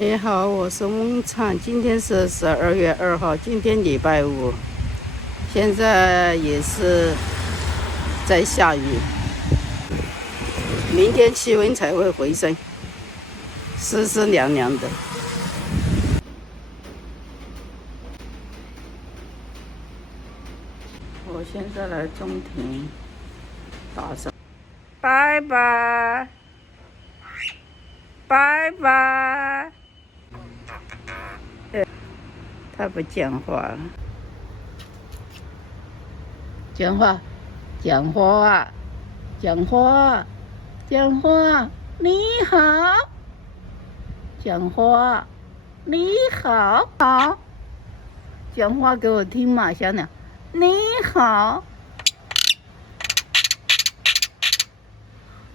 你好，我是翁灿，今天是12月2号，今天礼拜五，现在也是在下雨，明天气温才会回升，湿湿凉凉的。我现在来中庭打扫，拜拜，拜拜。他不讲话了，讲话，讲话，讲话，讲话，你好，讲话，你好，好，讲话给我听嘛，小鸟，你好，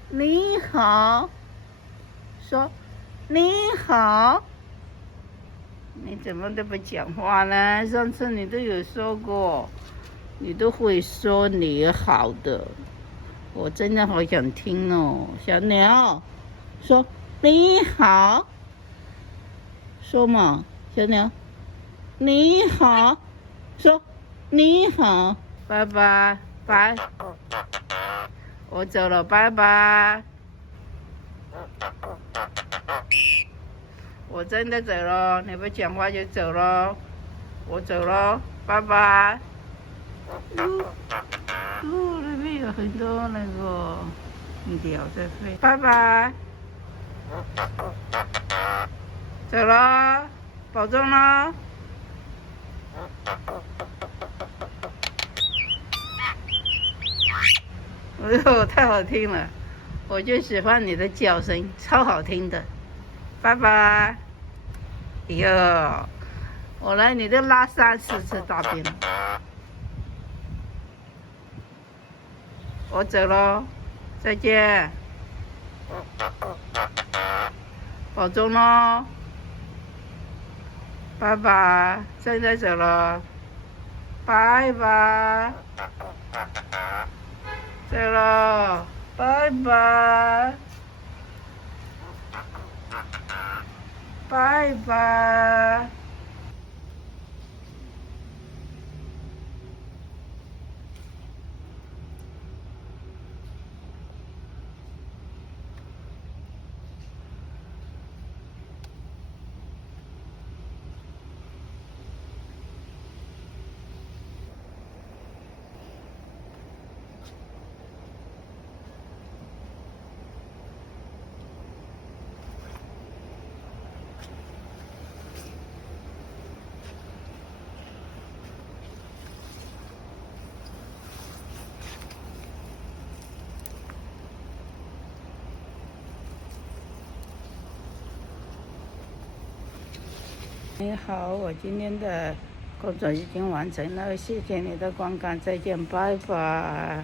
你好，说你好。你怎么都不讲话呢？上次你都有说过，你都会说你好的，我真的好想听哦。小鸟，说你好，说嘛，小鸟，你好，说你好，拜拜，拜，我走了，拜拜。我真的走了，你不讲话就走了，我走了，拜拜。那边有很多那个鸟在飞，拜拜。走了，保重了。哎呦，太好听了，我就喜欢你的叫声，超好听的。拜拜。哟，我来你都拉3、4次大便了，我走了，再见，保重咯，拜拜，现在走了，拜拜，走了，拜拜。拜拜。你好，我今天的工作已经完成了，谢谢你的观看，再见，拜拜。